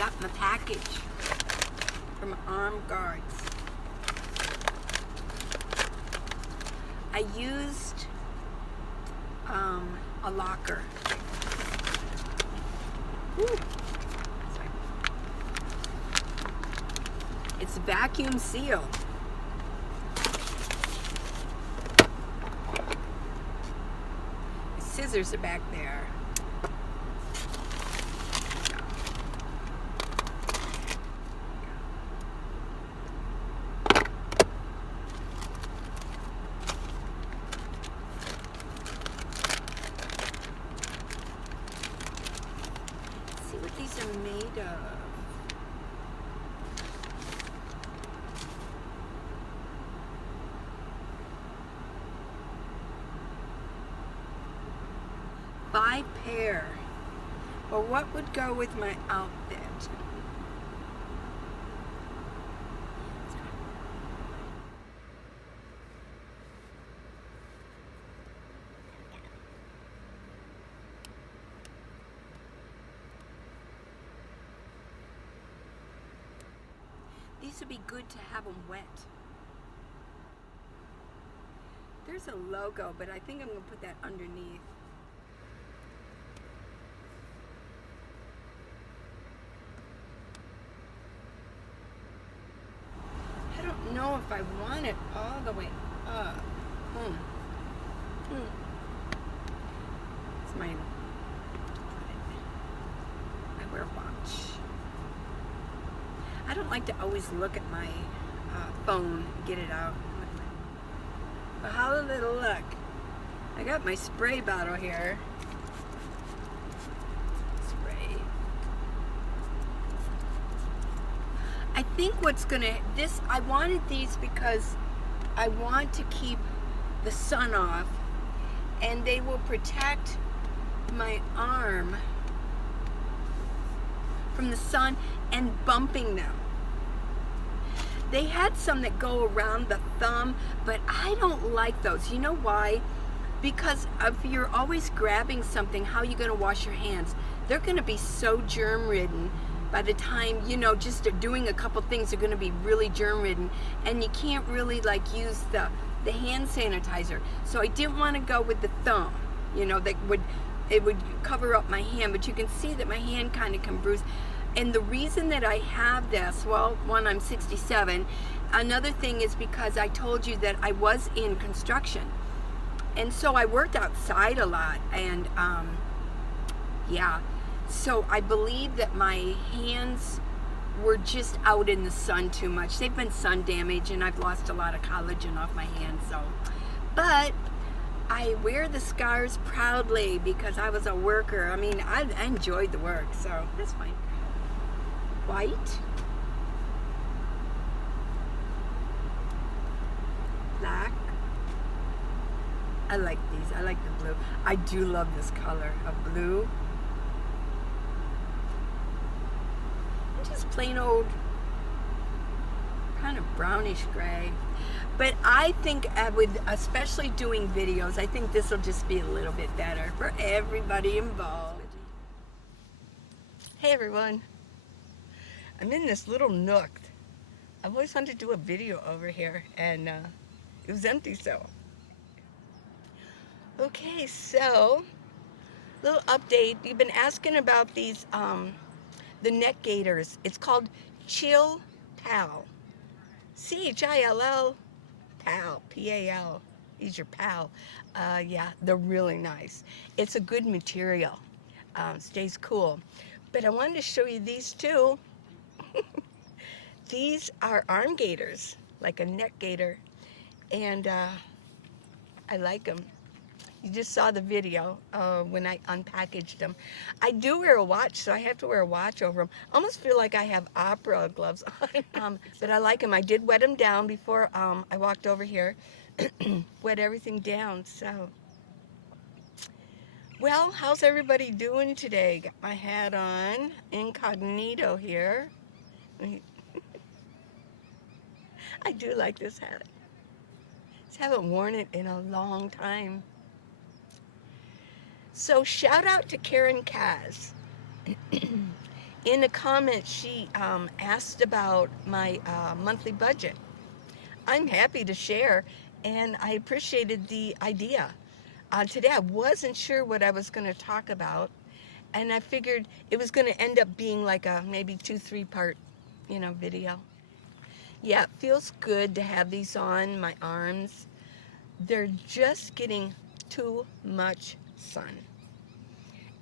got my package from Armed Guards. I used a locker. Woo. Sorry. It's vacuum sealed. The scissors are back there. Let's see what these are made of. By pair. Well, what would go with my outfit? These would be good to have them wet. There's a logo, but I think I'm going to put that underneath. I don't know if I want it all the way up. It's my wear watch. I don't like to always look at my phone and get it out. But how did it look? I got my spray bottle here. Spray. I think what's gonna, I wanted these because I want to keep the sun off, and they will protect my arm from the sun and bumping them. They had some that go around the thumb, but I don't like those. You know why? Because if you're always grabbing something, how are you going to wash your hands? They're going to be so germ-ridden by the time, you know, just doing a couple things are going to be really germ-ridden, and you can't really like use the hand sanitizer. So I didn't want to go with the thumb, you know, it would cover up my hand, but you can see that my hand kind of can bruise. And the reason that I have this, well, one, I'm 67. Another thing is because I told you that I was in construction. And so I worked outside a lot. And yeah, so I believe that my hands were just out in the sun too much. They've been sun damaged, and I've lost a lot of collagen off my hands. So, but I wear the scars proudly because I was a worker. I mean, I enjoyed the work, so that's fine. White, black. I like these. I like the blue. I do love this color of blue. And just plain old kind of brownish gray. But I think with especially doing videos, I think this will just be a little bit better for everybody involved. Hey everyone. I'm in this little nook. I've always wanted to do a video over here, and it was empty, so. Okay, so, little update. You've been asking about these, the neck gaiters. It's called Chill Pal. C-H-I-L-L, Pal, P-A-L. He's your pal. Yeah, they're really nice. It's a good material. Stays cool. But I wanted to show you these two. These are arm gaiters, like a neck gaiter, and I like them. You just saw the video when I unpackaged them. I do wear a watch, so I have to wear a watch over them. I almost feel like I have opera gloves on, but I like them. I did wet them down before I walked over here. Wet everything down, so. Well, how's everybody doing today? Got my hat on, incognito here. I do like this hat. Just haven't worn it in a long time. So shout out to Karen Kaz. In a comment, she asked about my monthly budget. I'm happy to share, and I appreciated the idea. Today, I wasn't sure what I was going to talk about, and I figured it was going to end up being like a maybe 2-3 part, video. Yeah, it feels good to have these on my arms. They're just getting too much sun.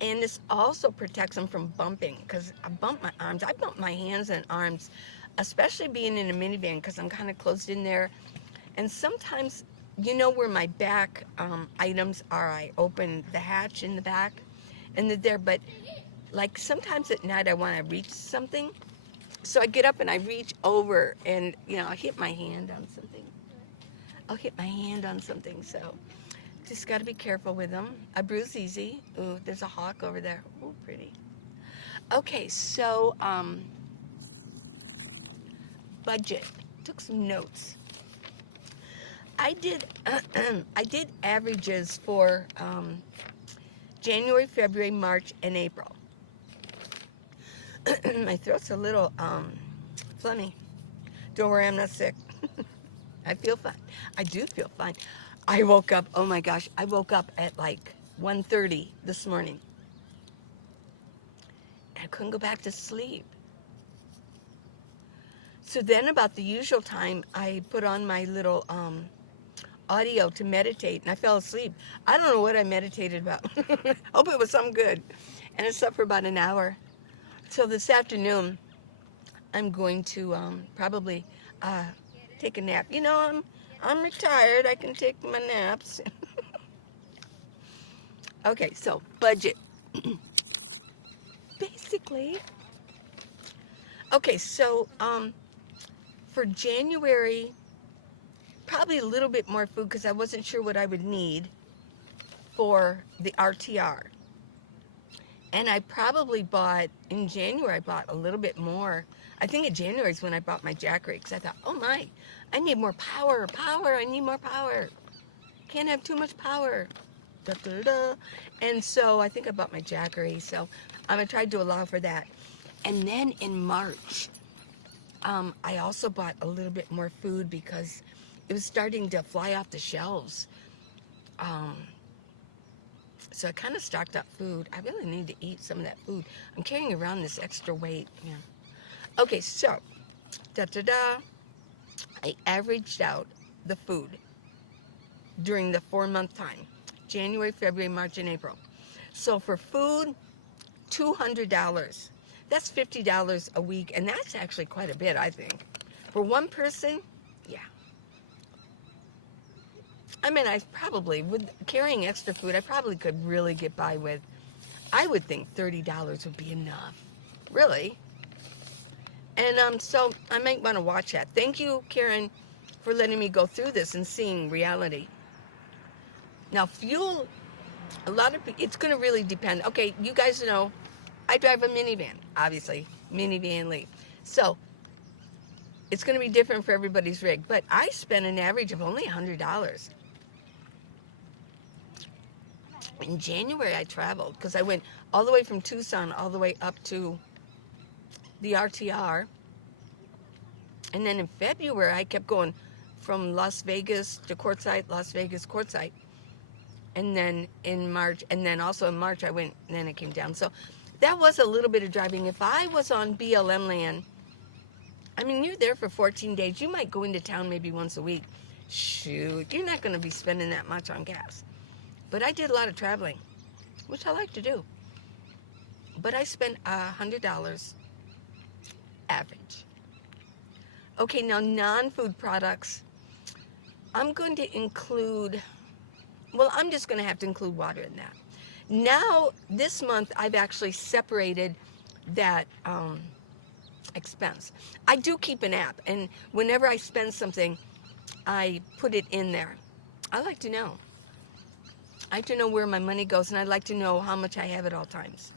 And this also protects them from bumping, because I bump my arms. I bump my hands and arms, especially being in a minivan, because I'm kind of closed in there. And sometimes, where my back items are, I open the hatch in the back, and they're there. But like sometimes at night, I want to reach something. So I get up and I reach over, and, I hit my hand on something. I'll hit my hand on something, so just got to be careful with them. I bruise easy. Ooh, there's a hawk over there. Ooh, pretty. Okay, so budget. Took some notes. I did I did averages for January, February, March, and April. My throat's a little phlegmy. Don't worry, I'm not sick. I feel fine. I do feel fine. I woke up, oh my gosh, I woke up at like 1:30 this morning. And I couldn't go back to sleep. So then about the usual time, I put on my little audio to meditate, and I fell asleep. I don't know what I meditated about. Hope it was something good. And I slept for about an hour. So this afternoon, I'm going to probably take a nap. I'm retired. I can take my naps. Okay, so budget. Basically. Okay, so for January, probably a little bit more food because I wasn't sure what I would need for the RTR. And I probably bought, in January, I bought a little bit more. I think in January is when I bought my Jackery, because I thought, oh my, I need more power, I need more power. Can't have too much power. Da, da, da. And so I think I bought my Jackery, so I tried to allow for that. And then in March, I also bought a little bit more food because it was starting to fly off the shelves. So I kind of stocked up food. I really need to eat some of that food. I'm carrying around this extra weight. Yeah. Okay, so, I averaged out the food during the 4-month time. January, February, March, and April. So for food, $200. That's $50 a week, and that's actually quite a bit, I think. For one person, yeah. I mean, I probably, with carrying extra food, I probably could really get by with, I would think $30 would be enough. Really. And so I might want to watch that. Thank you, Karen, for letting me go through this and seeing reality. Now, fuel, it's going to really depend. Okay, you guys know, I drive a minivan, obviously, Minivan Lee. So, it's going to be different for everybody's rig. But I spent an average of only $100. In January, I traveled because I went all the way from Tucson all the way up to the RTR. And then in February, I kept going from Las Vegas to Quartzsite, Las Vegas, Quartzsite. And then in March, and then also in March, I went, and then it came down. So that was a little bit of driving. If I was on BLM land, I mean, you're there for 14 days. You might go into town maybe once a week. Shoot, you're not going to be spending that much on gas. But I did a lot of traveling, which I like to do. But I spent $100 average. Okay, now non-food products. I'm going to include, well, I'm just going to have to include water in that. Now, this month, I've actually separated that expense. I do keep an app, and whenever I spend something, I put it in there. I like to know. I like to know where my money goes, and I'd like to know how much I have at all times.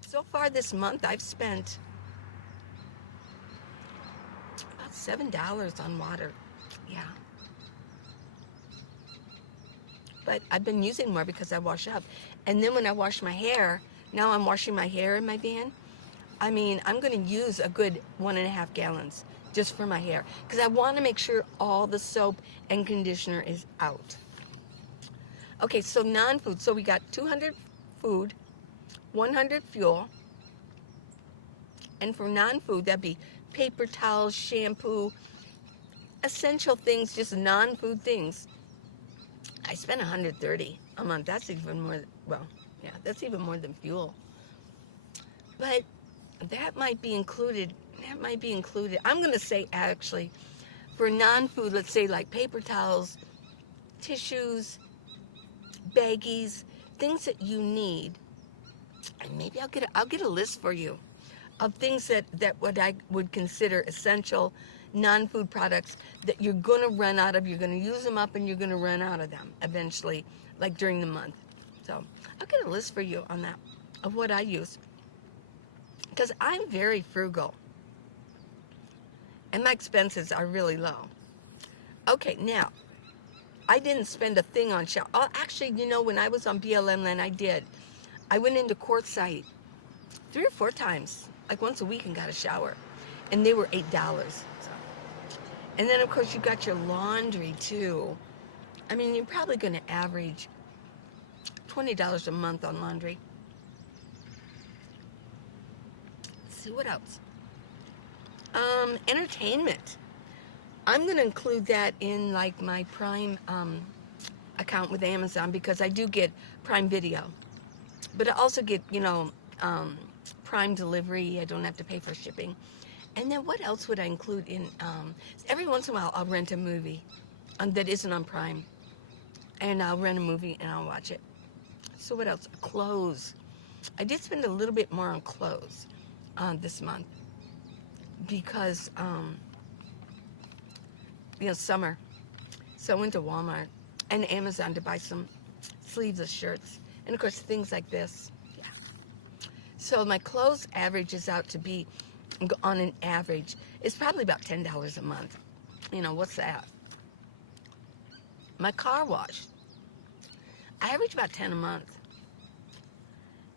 So far this month, I've spent about $7 on water. Yeah. But I've been using more because I wash up. And then when I wash my hair, now I'm washing my hair in my van, I mean, I'm going to use a good 1.5 gallons just for my hair because I want to make sure all the soap and conditioner is out. Okay, so non-food. So we got 200 food, 100 fuel, and for non-food, that'd be paper towels, shampoo, essential things, just non-food things. I spend 130 a month. That's even more, well, yeah, that's even more than fuel. But that might be included. That might be included. I'm going to say, actually, for non-food, let's say like paper towels, tissues, baggies, things that you need. And maybe I'll get a list for you of things that what I would consider essential non-food products that you're going to run out of. You're going to use them up and you're going to run out of them eventually, like during the month. So I'll get a list for you on that of what I use. Because I'm very frugal. And my expenses are really low. Okay, now, I didn't spend a thing on shower. Oh, actually, you know, when I was on BLM Land, I did. I went into Quartzsite 3 or 4 times, like once a week, and got a shower. And they were $8. So. And then, of course, you got your laundry, too. I mean, you're probably going to average $20 a month on laundry. Let's see, what else? Entertainment. I'm going to include that in like my Prime account with Amazon because I do get Prime Video. But I also get, you know, Prime delivery. I don't have to pay for shipping. And then what else would I include in? Every once in a while I'll rent a movie that isn't on Prime. And I'll rent a movie and I'll watch it. So what else? Clothes. I did spend a little bit more on clothes this month. Because, you know, summer. So I went to Walmart and Amazon to buy some sleeveless shirts. And, of course, things like this. Yeah. So my clothes averages out to be, on an average, it's probably about $10 a month. You know, what's that? My car wash. I average about 10 a month.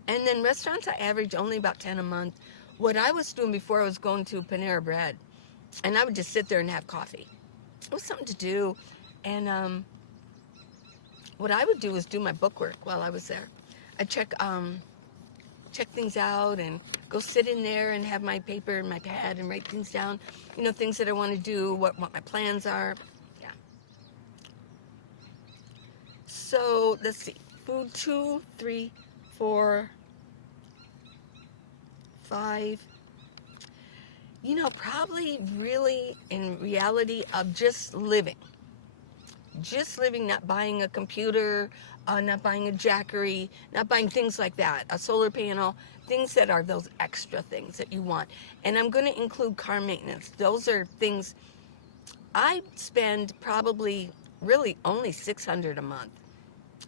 And then restaurants, I average only about 10 a month. What I was doing before, I was going to Panera Bread, and I would just sit there and have coffee. It was something to do, and what I would do was do my bookwork while I was there. I'd check things out and go sit in there and have my paper and my pad and write things down, you know, things that I want to do, what my plans are. Yeah. So let's see, food 2, 3, 4, 5, you know, probably really in reality of just living, not buying a computer, not buying a jackery, not buying things like that, a solar panel, things that are those extra things that you want. And I'm going to include car maintenance. Those are things I spend probably really only $600 a month,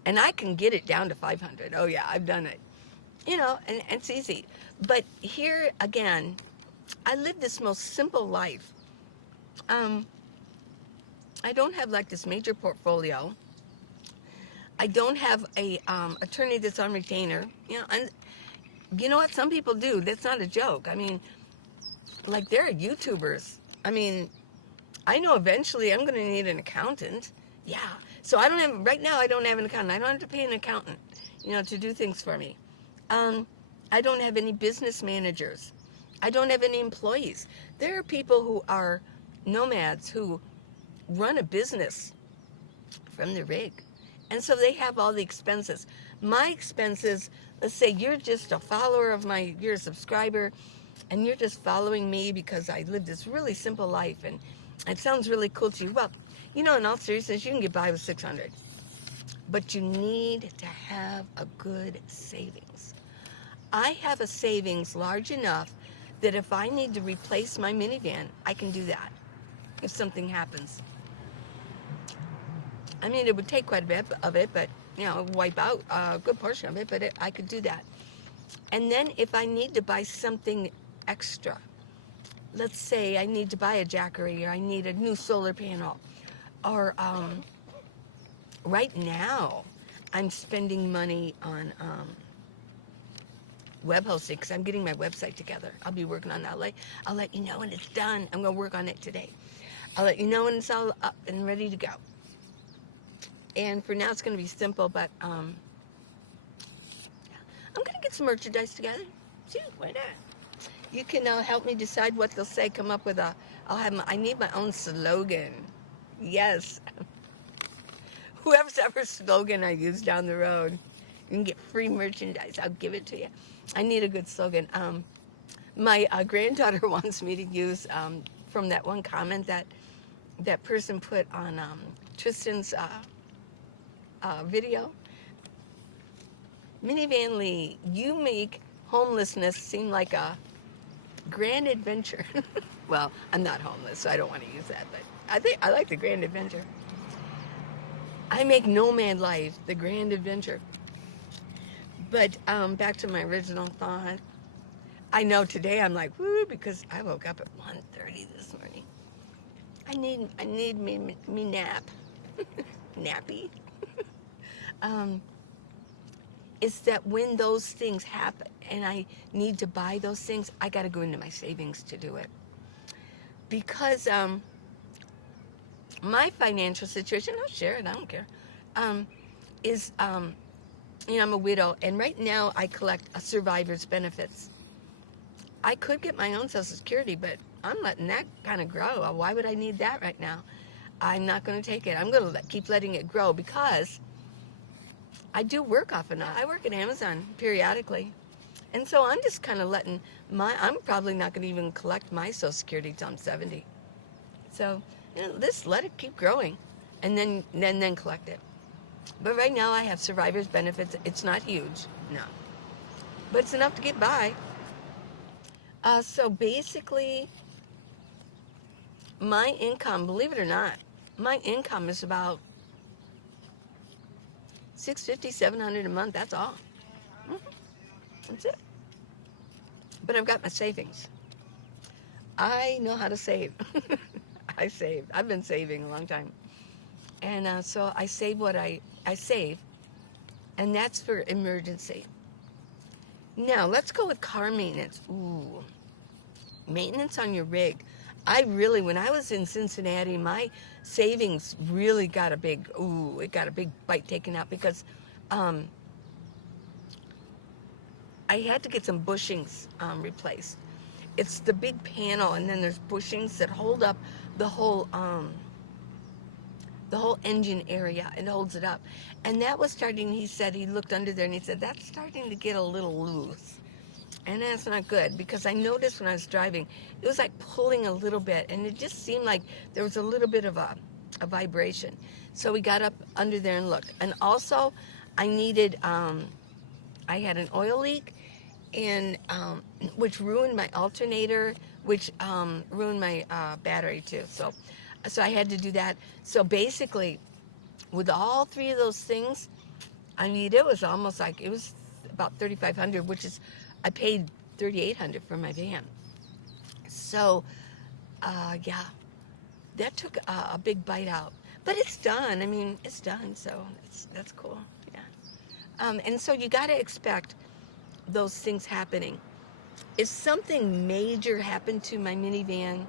and I can get it down to $500. Oh yeah, I've done it. You know, and it's easy. But here, again, I live this most simple life. I don't have, like, this major portfolio. I don't have a attorney that's on retainer. You know, and you know what? Some people do. That's not a joke. I mean, like, there are YouTubers. I mean, I know eventually I'm going to need an accountant. Yeah. So I don't have, right now I don't have an accountant. I don't have to pay an accountant, you know, to do things for me. I don't have any business managers. I don't have any employees. There are people who are nomads who run a business from the rig. And so they have all the expenses. My expenses, let's say you're just a follower of you're a subscriber, and you're just following me because I live this really simple life, and it sounds really cool to you. Well, you know, in all seriousness, you can get by with $600. But you need to have a good savings. I have a savings large enough that if I need to replace my minivan, I can do that if something happens. I mean, it would take quite a bit of it, but, you know, wipe out a good portion of it, but I could do that. And then if I need to buy something extra, let's say I need to buy a jackery, or I need a new solar panel, or right now I'm spending money on web hosting because I'm getting my website together. I'll be working on that. I'll let you know when it's done. I'm going to work on it today. I'll let you know when it's all up and ready to go. And for now, it's going to be simple, but I'm going to get some merchandise together. See, why not? You can help me decide what they'll say. Come up with I need my own slogan. Yes. Whoever's slogan I use down the road, you can get free merchandise. I'll give it to you. I need a good slogan. My granddaughter wants me to use from that one comment that person put on Tristan's video. Minivan Lee, you make homelessness seem like a grand adventure. Well, I'm not homeless, so I don't want to use that, but I like the grand adventure. I make Nomad life the grand adventure. But back to my original thought. I know today I'm like, woo, because I woke up at 1:30 this morning. I need me nap. Nappy. It's that when those things happen and I need to buy those things, I got to go into my savings to do it. Because my financial situation, I'll share it, I don't care, is, I'm a widow, and right now I collect a survivor's benefits. I could get my own Social Security, but I'm letting that kind of grow. Why would I need that right now? I'm not going to take it. I'm going to keep letting it grow because I do work off and on. I work at Amazon periodically. And so I'm just kind of letting I'm probably not going to even collect my Social Security till I'm 70. So, just let it keep growing and then collect it. But right now I have survivor's benefits. It's not huge, no. But it's enough to get by. So basically, my income, believe it or not, my income is about $650, $700 a month. That's all. That's it. But I've got my savings. I know how to save. I save. I've been saving a long time. And so I save what I save. And that's for emergency. Now, let's go with car maintenance. Ooh. Maintenance on your rig. When I was in Cincinnati, my savings really got it got a big bite taken out because I had to get some bushings replaced. It's the big panel, and then there's bushings that hold up the whole engine area. It holds it up. And that was starting, he said, he looked under there and he said, that's starting to get a little loose. And that's not good because I noticed when I was driving, it was like pulling a little bit and it just seemed like there was a little bit of a vibration. So we got up under there and looked. And also I needed, I had an oil leak and which ruined my alternator, which ruined my battery too. So I had to do that. So basically, with all three of those things, it was almost like, it was about $3,500, which is, I paid $3,800 for my van. So, yeah, that took a big bite out. But it's done. It's done, so that's cool, yeah. And so you got to expect those things happening. If something major happened to my minivan,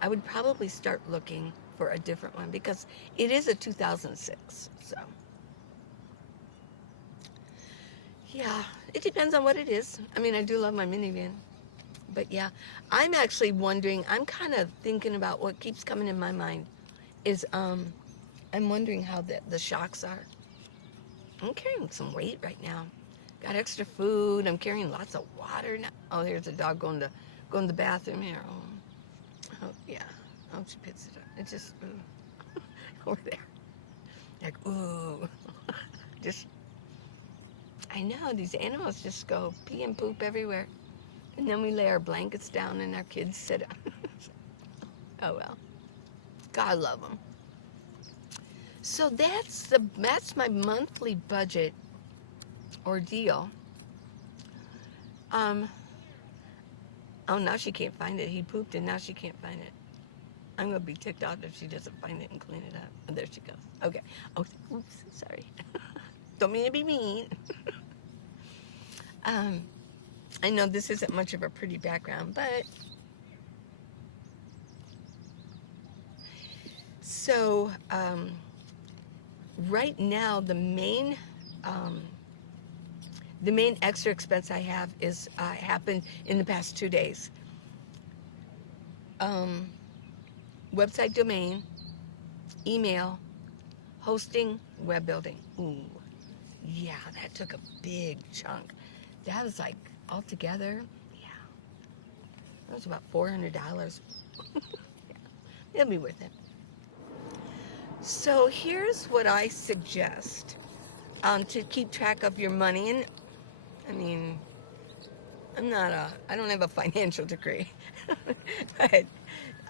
I would probably start looking for a different one because it is a 2006, so. Yeah, it depends on what it is. I do love my minivan. But yeah, I'm actually wondering, I'm kind of thinking about what keeps coming in my mind is I'm wondering how the shocks are. I'm carrying some weight right now. Got extra food. I'm carrying lots of water now. Oh, here's a dog going to the bathroom here. Oh yeah. Oh, she picks it up. It's just, ooh. Over there. Like, ooh. I know, these animals just go pee and poop everywhere. And then we lay our blankets down and our kids sit up. Oh well. God love them. So that's my monthly budget ordeal. Oh, now she can't find it. He pooped and now she can't find it. I'm going to be ticked off if she doesn't find it and clean it up. Oh, there she goes. Okay. Oh, oops, sorry. Don't mean to be mean. I know this isn't much of a pretty background, but so right now the main extra expense I have is happened in the past 2 days. Website domain, email, hosting, web building. Ooh, yeah, that took a big chunk. That was like altogether, yeah, that was about $400. Yeah, it'll be worth it. So here's what I suggest to keep track of your money. And I mean, I don't have a financial degree, but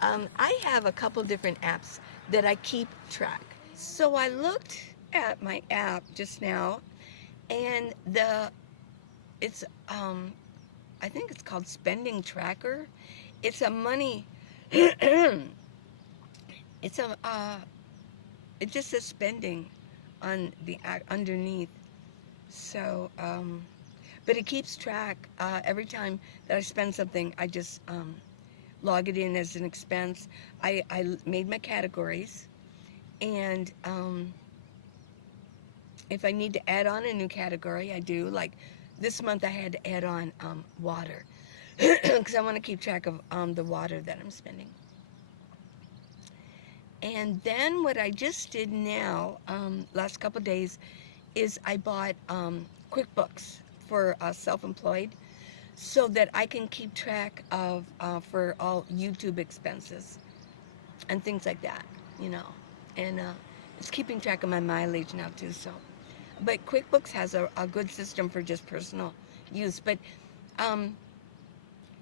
I have a couple different apps that I keep track. So I looked at my app just now, and it's I think it's called Spending Tracker. It's a money. It's it just says spending on the underneath. So, but it keeps track. Every time that I spend something, I just log it in as an expense. I made my categories, and if I need to add on a new category, I do. Like this month, I had to add on water because I want to keep track of the water that I'm spending. And then what I just did now, last couple days, is I bought QuickBooks for self-employed, so that I can keep track of for all YouTube expenses and things like that, you know. And it's keeping track of my mileage now too. So, but QuickBooks has a good system for just personal use. But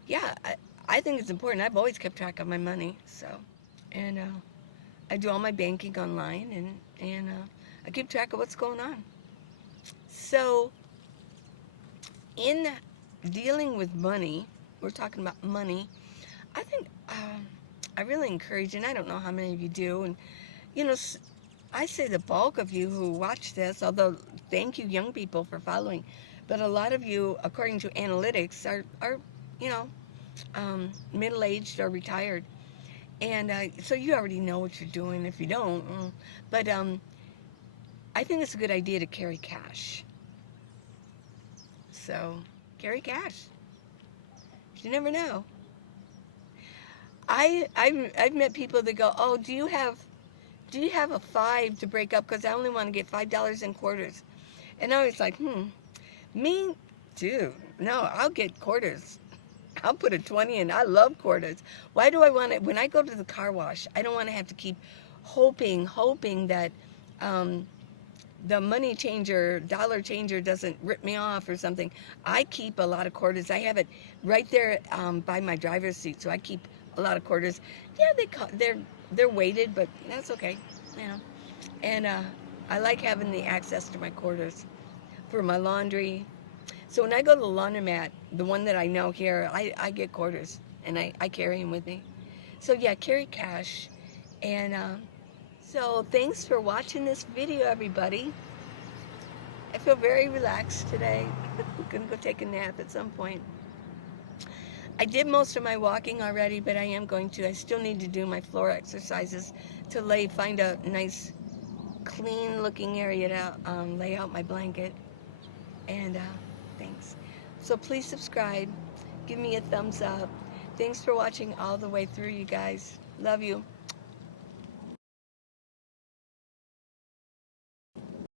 yeah, I think it's important. I've always kept track of my money. So, and I do all my banking online, and I keep track of what's going on. So, in dealing with money, we're talking about money, I think I really encourage, and I don't know how many of you do, and you know, I say the bulk of you who watch this, although thank you young people for following, but a lot of you, according to analytics, are you know, middle-aged or retired. And so you already know what you're doing. If you don't, but I think it's a good idea to carry cash. So carry cash. You never know. I've met people that go, oh, do you have a $5 to break up, because I only want to get $5 in quarters. And I was like, me too. No, I'll get quarters. I'll put a 20 in. I love quarters. Why do I want it? When I go to the car wash, I don't want to have to keep hoping that the money changer, dollar changer doesn't rip me off or something. I keep a lot of quarters. I have it right there by my driver's seat, so I keep a lot of quarters. Yeah, they're weighted, but that's okay, you know. And I like having the access to my quarters for my laundry. So when I go to the laundromat, the one that I know here, I get quarters, and I carry them with me. So yeah, carry cash. And so thanks for watching this video, everybody. I feel very relaxed today. I'm gonna go take a nap at some point. I did most of my walking already, but I still need to do my floor exercises to find a nice, clean looking area to lay out my blanket. And thanks. So please subscribe. Give me a thumbs up. Thanks for watching all the way through, you guys. Love you.